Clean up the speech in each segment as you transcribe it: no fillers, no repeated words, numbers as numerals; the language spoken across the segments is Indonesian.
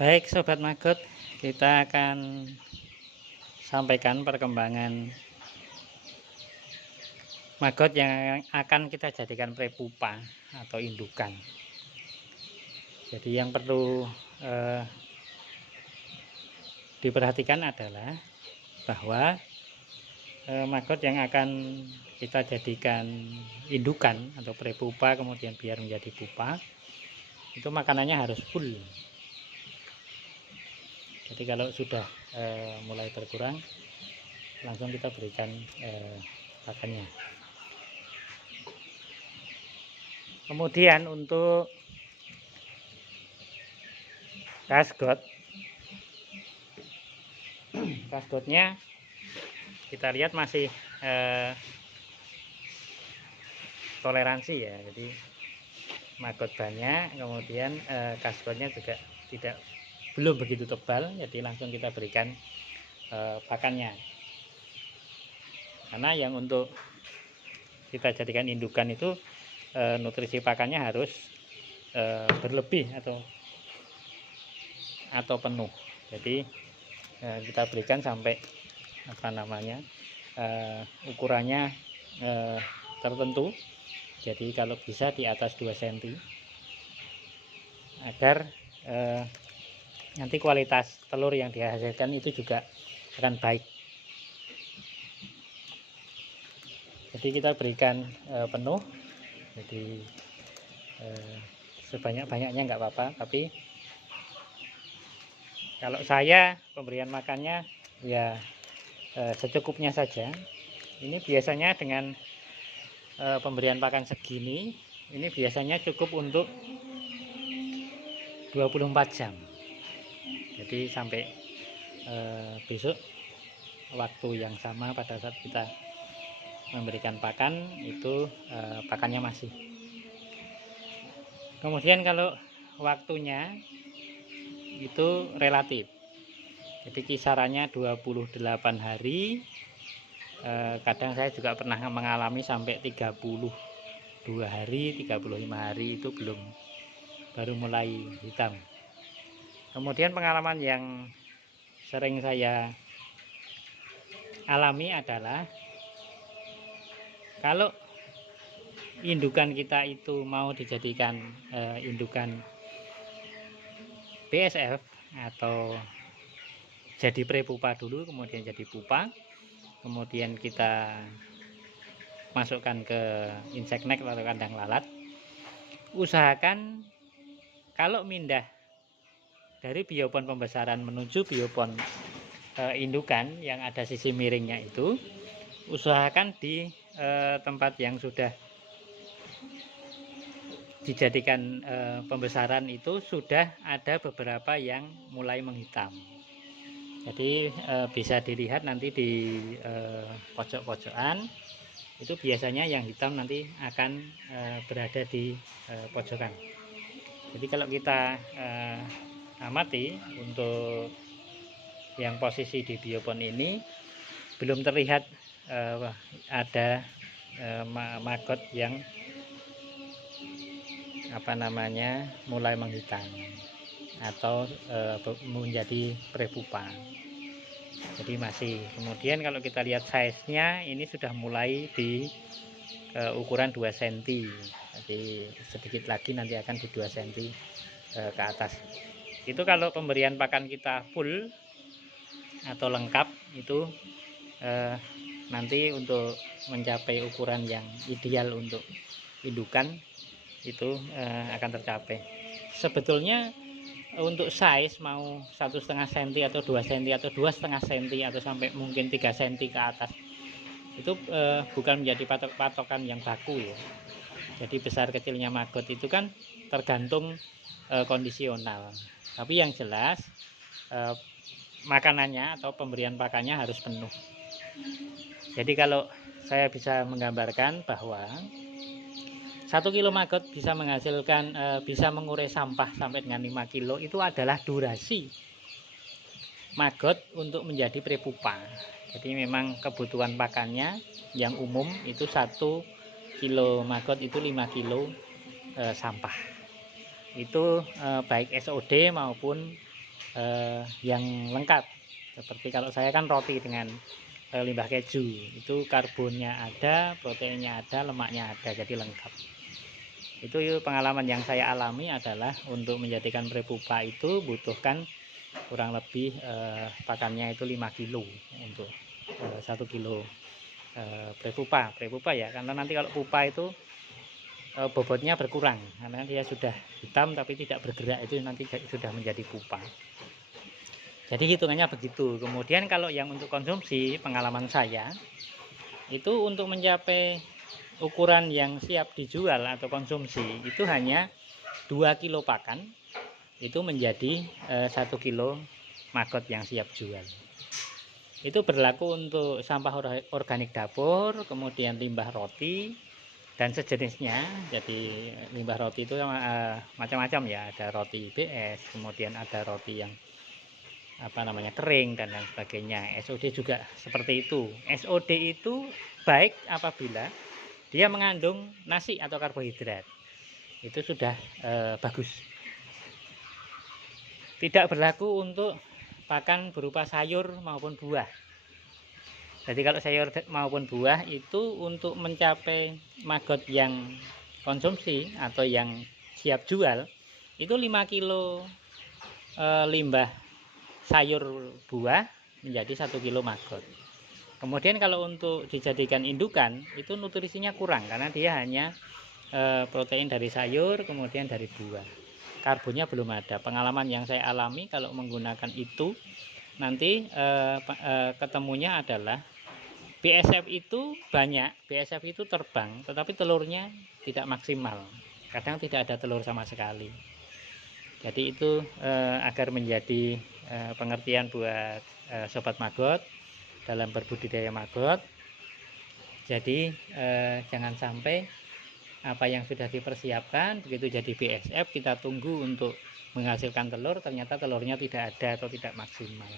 Baik Sobat Maggot, kita akan sampaikan perkembangan maggot yang akan kita jadikan prepupa atau indukan. Jadi yang perlu diperhatikan adalah bahwa maggot yang akan kita jadikan indukan atau prepupa kemudian biar menjadi pupa, itu makanannya harus full. Jadi kalau sudah mulai berkurang, langsung kita berikan pakannya. Kemudian untuk kasgotnya kita lihat masih toleransi ya. Jadi maggot banyak, kemudian kasgotnya juga belum begitu tebal, jadi langsung kita berikan pakannya. Karena yang untuk kita jadikan indukan itu nutrisi pakannya harus berlebih atau penuh. Jadi kita berikan sampai ukurannya tertentu. Jadi kalau bisa di atas 2 cm agar nanti kualitas telur yang dihasilkan itu juga akan baik. Jadi kita berikan penuh, jadi sebanyak-banyaknya nggak apa-apa, tapi kalau saya pemberian makannya ya secukupnya saja. Ini biasanya dengan pemberian pakan segini, ini biasanya cukup untuk 24 jam. Jadi sampai besok waktu yang sama pada saat kita memberikan pakan itu pakannya masih. Kemudian kalau waktunya itu relatif. Jadi kisarannya 28 hari. Kadang saya juga pernah mengalami sampai 32 hari, 35 hari itu baru mulai hitam. Kemudian pengalaman yang sering saya alami adalah kalau indukan kita itu mau dijadikan indukan BSF atau jadi prepupa dulu, kemudian jadi pupa, kemudian kita masukkan ke insect net atau kandang lalat. Usahakan kalau mindah dari biopon pembesaran menuju biopon indukan yang ada sisi miringnya itu, usahakan di tempat yang sudah dijadikan pembesaran itu sudah ada beberapa yang mulai menghitam. Jadi bisa dilihat nanti di pojok-pojokan itu biasanya yang hitam nanti akan berada di pojokan. Jadi kalau kita amati untuk yang posisi di biopon ini belum terlihat ada maggot yang mulai menghitam atau menjadi prepupa. Jadi masih. Kemudian kalau kita lihat size-nya ini sudah mulai di ukuran 2 cm. Jadi sedikit lagi nanti akan di 2 cm ke atas. Itu kalau pemberian pakan kita full atau lengkap itu nanti untuk mencapai ukuran yang ideal untuk indukan itu akan tercapai. Sebetulnya untuk size mau 1,5 cm atau 2 cm atau 2,5 cm atau sampai mungkin 3 cm ke atas itu bukan menjadi patokan yang baku ya. Jadi besar kecilnya maggot itu kan tergantung kondisional. Tapi yang jelas makanannya atau pemberian pakannya harus penuh. Jadi kalau saya bisa menggambarkan bahwa 1 kilo maggot bisa menghasilkan bisa mengurai sampah sampai dengan 5 kilo itu adalah durasi maggot untuk menjadi prepupa. Jadi memang kebutuhan pakannya yang umum itu 1 kilo maggot itu 5 kilo sampah. Itu baik SOD maupun yang lengkap. Seperti kalau saya kan roti dengan limbah keju, itu karbonnya ada, proteinnya ada, lemaknya ada, jadi lengkap. Itu pengalaman yang saya alami adalah untuk menjadikan prepupa itu butuhkan kurang lebih pakannya itu 5 kilo untuk 1 kilo prepupa ya, karena nanti kalau pupa itu bobotnya berkurang karena dia sudah hitam tapi tidak bergerak, itu nanti sudah menjadi pupa. Jadi hitungannya begitu. Kemudian kalau yang untuk konsumsi, pengalaman saya itu untuk mencapai ukuran yang siap dijual atau konsumsi itu hanya 2 kilo pakan, itu menjadi 1 kilo maggot yang siap jual. Itu berlaku untuk sampah organik dapur, kemudian limbah roti dan sejenisnya. Jadi limbah roti itu macam-macam ya, ada roti IBS, kemudian ada roti yang kering dan lain sebagainya. SOD juga seperti itu. SOD itu baik apabila dia mengandung nasi atau karbohidrat, itu sudah bagus. Tidak berlaku untuk pakan berupa sayur maupun buah. Jadi kalau sayur maupun buah itu untuk mencapai maggot yang konsumsi atau yang siap jual itu 5 kilo limbah sayur buah menjadi 1 kilo maggot. Kemudian kalau untuk dijadikan indukan itu nutrisinya kurang karena dia hanya protein dari sayur, kemudian dari buah. Karbonnya belum ada. Pengalaman yang saya alami kalau menggunakan itu nanti ketemunya adalah BSF itu banyak, BSF itu terbang, tetapi telurnya tidak maksimal. Kadang tidak ada telur sama sekali. Jadi itu agar menjadi pengertian buat sobat maggot dalam berbudidaya maggot. Jadi jangan sampai apa yang sudah dipersiapkan begitu jadi BSF kita tunggu untuk menghasilkan telur, ternyata telurnya tidak ada atau tidak maksimal.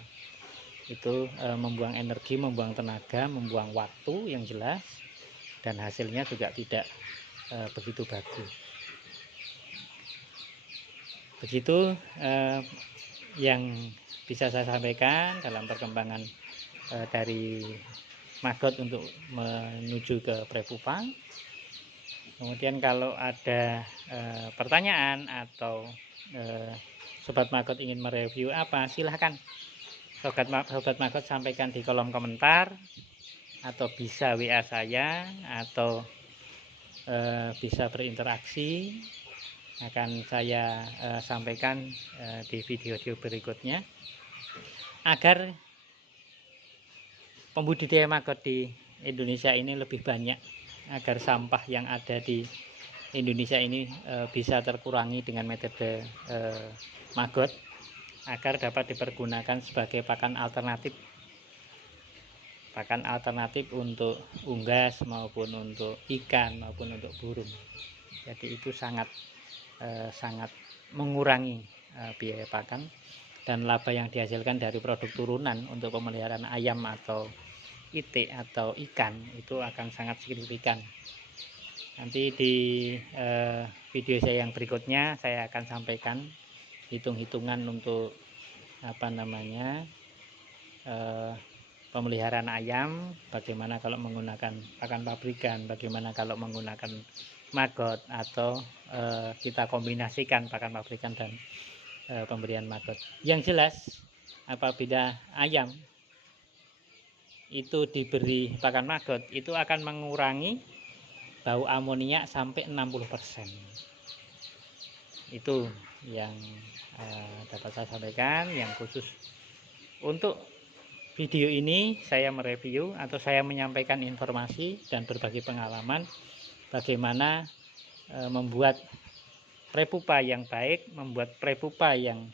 Itu membuang energi, membuang tenaga, membuang waktu yang jelas, dan hasilnya juga tidak begitu bagus. Begitu yang bisa saya sampaikan dalam perkembangan dari maggot untuk menuju ke prepupa. Kemudian kalau ada pertanyaan atau sobat maggot ingin mereview apa, silahkan sobat maggot sampaikan di kolom komentar, atau bisa WA saya, atau bisa berinteraksi, akan saya sampaikan di video-video berikutnya agar pembudidaya maggot di Indonesia ini lebih banyak, agar sampah yang ada di Indonesia ini bisa terkurangi dengan metode maggot, agar dapat dipergunakan sebagai pakan alternatif untuk unggas maupun untuk ikan maupun untuk burung. Jadi itu sangat mengurangi biaya pakan, dan laba yang dihasilkan dari produk turunan untuk pemeliharaan ayam atau itik atau ikan itu akan sangat signifikan. Nanti di video saya yang berikutnya saya akan sampaikan hitung-hitungan untuk pemeliharaan ayam, bagaimana kalau menggunakan pakan pabrikan, bagaimana kalau menggunakan maggot, atau kita kombinasikan pakan pabrikan dan pemberian maggot. Yang jelas apabila ayam itu diberi pakan maggot itu akan mengurangi bau amonia sampai 60%. Itu yang dapat saya sampaikan. Yang khusus untuk video ini saya mereview atau saya menyampaikan informasi dan berbagi pengalaman bagaimana membuat prepupa yang baik, membuat prepupa yang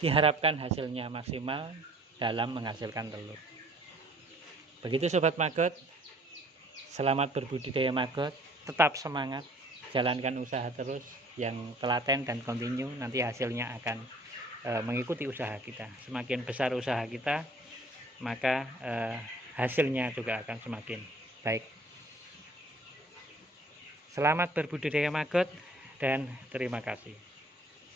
diharapkan hasilnya maksimal dalam menghasilkan telur. Begitu sobat maggot, selamat berbudidaya maggot, tetap semangat, jalankan usaha terus yang telaten dan kontinu, nanti hasilnya akan mengikuti usaha kita. Semakin besar usaha kita, maka hasilnya juga akan semakin baik. Selamat berbudidaya maggot dan terima kasih.